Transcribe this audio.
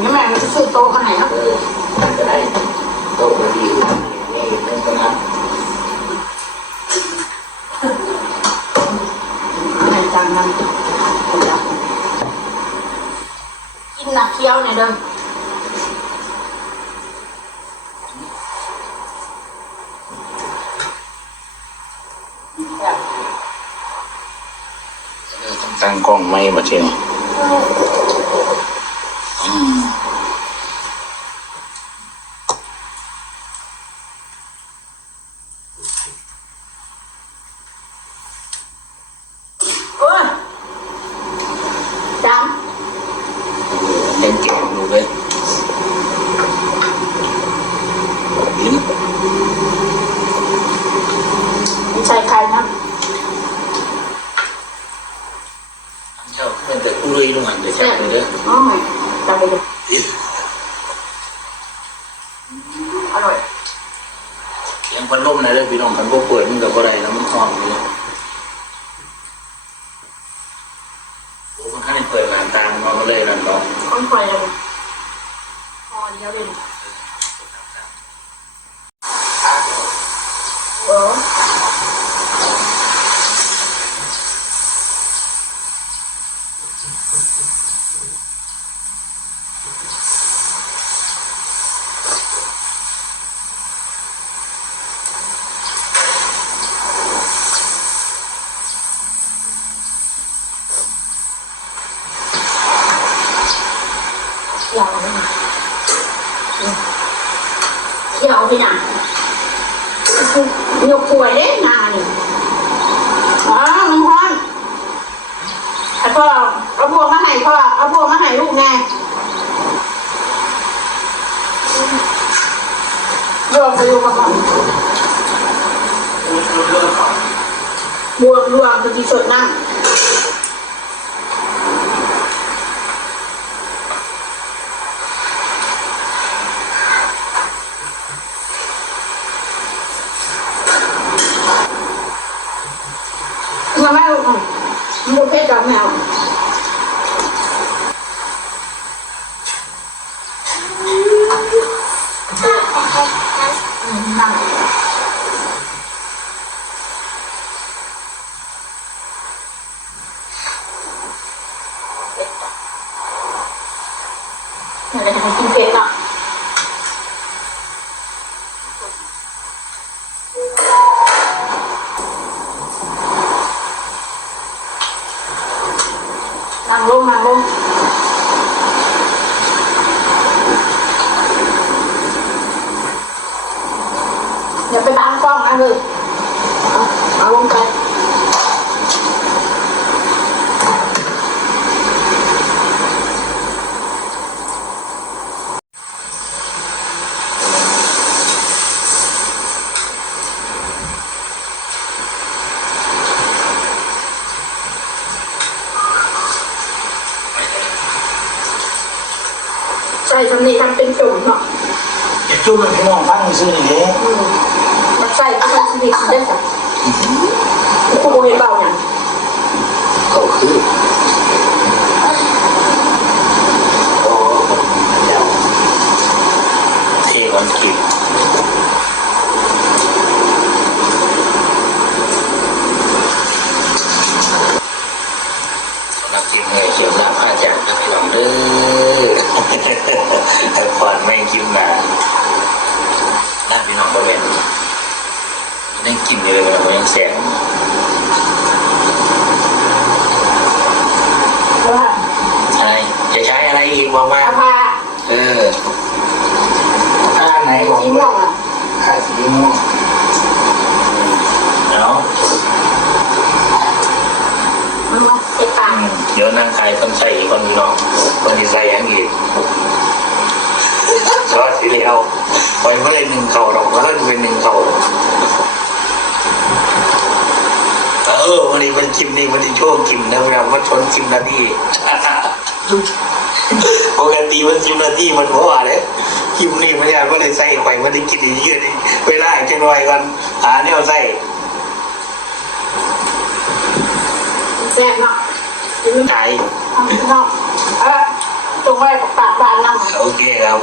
นี่แม่มันจะซื้อโตขนาดไหนเนาะเออมันก็ได้โตมาดีนี่เป็นต้นนอะไรจังนั้นกินหนักเคี้ยวเนี่ยเด้อต้องตั้งกล้องไม่มาเชียว โอ้ยจัง เล่นเกมดูเลยลิ้น ไม่ใช่ใครนะ เจ้าเป็นแต่ผู้ลุยลงหันเดี๋ยวจับเลยเด้ออ๋อจังเลยลิ้นอร่อยเสียงพัดลมนะเด้อพี่น้องคันพวกเปิดมันกับอะไรแล้วมันคล้องอยู่โอ้มันข้างในเปิดหลานตามเอามาเลยนั่นเนาะคนคอยเลยพอเดียวเลยเออ เดี๋ยวเอาไปหนังเดี๋ยวเอาไปหนังยกป่วยเด้นานี่อ๋อมึงพอนไอ้พ่อเอาพวกมาให้พ่อเอาพวกมาให้ลูกแน่โยกไปโยกมาก่อนบวกรวมเป็นที่สุดนั่ง มาแม่ลูกอะมันดูเพศกับแมวนั่งอะไรให้กินเผ็ดเนาะนั่งลงนั่งลงอย่าไป บังกล้องนะเลยเอาเอาลงไปใส่ทำนี้ทำเป็นจุ่มเนาะจะจุ่มมันพี่น้องฟังซื้อนี่เด้อืมมันใส่ก็มันชีวิตได้สักกูโบเห็นเบาเนี่ยเขาคือโอ้เดี๋ยวเทวันกินสำหรับกินเลยเขียวหน้าผ้าจากนะพี่น้องเด้อแต่ก่อนไม่กินหนาหน้าพี่น้องบริเวณได้ กินอยู่เลยมันยังแสงเพราะว่าอะไร จะใช้อะไรอีกบอกมาอาภาเออถ้าไหนบอกสีม่วงอะถ้าสีม่วงเนาะมันมาเจ็บปากเดี๋ยวนั่งขายคนใส่อีกคนน้องคนที่ใส่อยังอีกซอสสีเหลวคอยไม่ได้หนึ่งเข่าหรอกแล้วจะเป็นหนึ่งเข่า เออวันนี้เป็นกิมนี่วันนี้โชว์กิมนะเวลาว่าชนกิมนาทีปกติมันกิมนาทีมันบอกว่าเลยกิมนี่มันเนี่ยก็เลยใส่ไปมันได้กินอีกเยอะนี่เวลาอีกจังหน่อยกันหาแนวใส่แซ่บเนาะกินไก่เอาเนาะเออตรงไว้ปากบานนั่งโอเคครับ